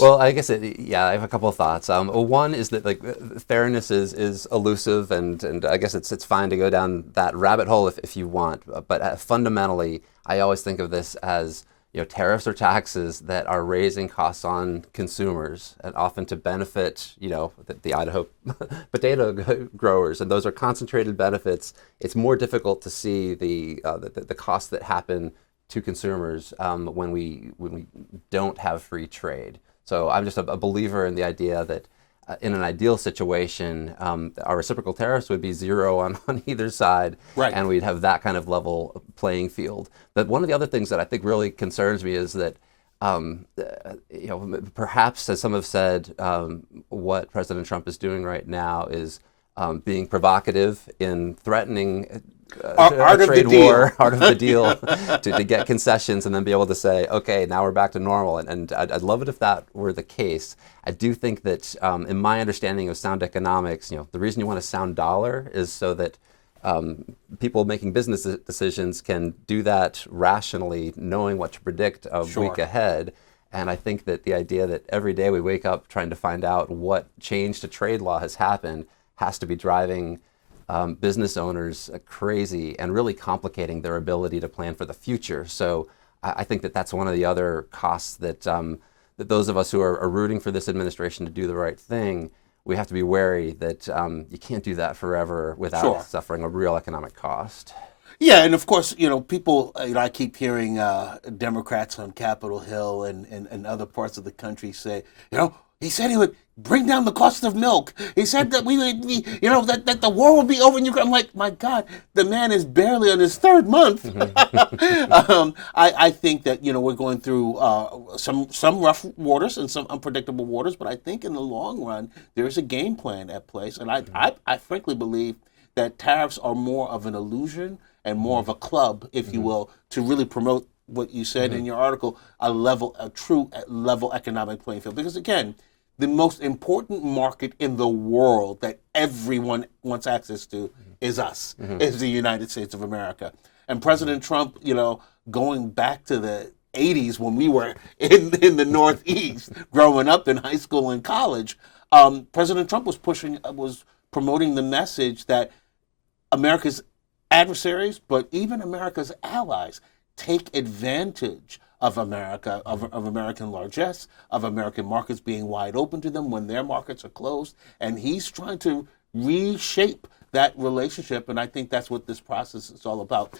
Well, I guess yeah, I have a couple of thoughts. One is that like fairness is elusive, and I guess it's fine to go down that rabbit hole if you want. But fundamentally, I always think of this as tariffs or taxes that are raising costs on consumers, and often to benefit the Idaho potato growers, and those are concentrated benefits. It's more difficult to see the costs that happen to consumers when we don't have free trade. So I'm just a believer in the idea that in an ideal situation, our reciprocal tariffs would be zero on either side, Right. and we'd have that kind of level playing field. But one of the other things that I think really concerns me is that, perhaps, as some have said, what President Trump is doing right now is being provocative in threatening a Art of the trade deal. war, art of the deal, to get concessions and then be able to say, okay, now we're back to normal. And I'd love it if that were the case. I do think that, in my understanding of sound economics, the reason you want a sound dollar is so that people making business decisions can do that rationally, knowing what to predict a week Sure. ahead. And I think that the idea that every day we wake up trying to find out what change to trade law has happened has to be driving business owners crazy and really complicating their ability to plan for the future. So I think that that's one of the other costs that those of us who are rooting for this administration to do the right thing, we have to be wary that you can't do that forever without Sure. suffering a real economic cost. Yeah, and of course, people, I keep hearing Democrats on Capitol Hill and other parts of the country say, he said he would bring down the cost of milk. He said that we would be, that the war would be over in Ukraine. I'm like, my God, the man is barely on his third month. I think that, we're going through some rough waters and some unpredictable waters, but I think in the long run, there's a game plan at place. And I frankly believe that tariffs are more of an illusion and more of a club, if you will, to really promote what you said in your article, a true level economic playing field. Because again, the most important market in the world that everyone wants access to is us, is the United States of America. And President Trump, going back to the 80s when we were in the Northeast, growing up in high school and college, President Trump was promoting the message that America's adversaries, but even America's allies, take advantage of America, of American largesse, of American markets being wide open to them when their markets are closed. And he's trying to reshape that relationship. And I think that's what this process is all about.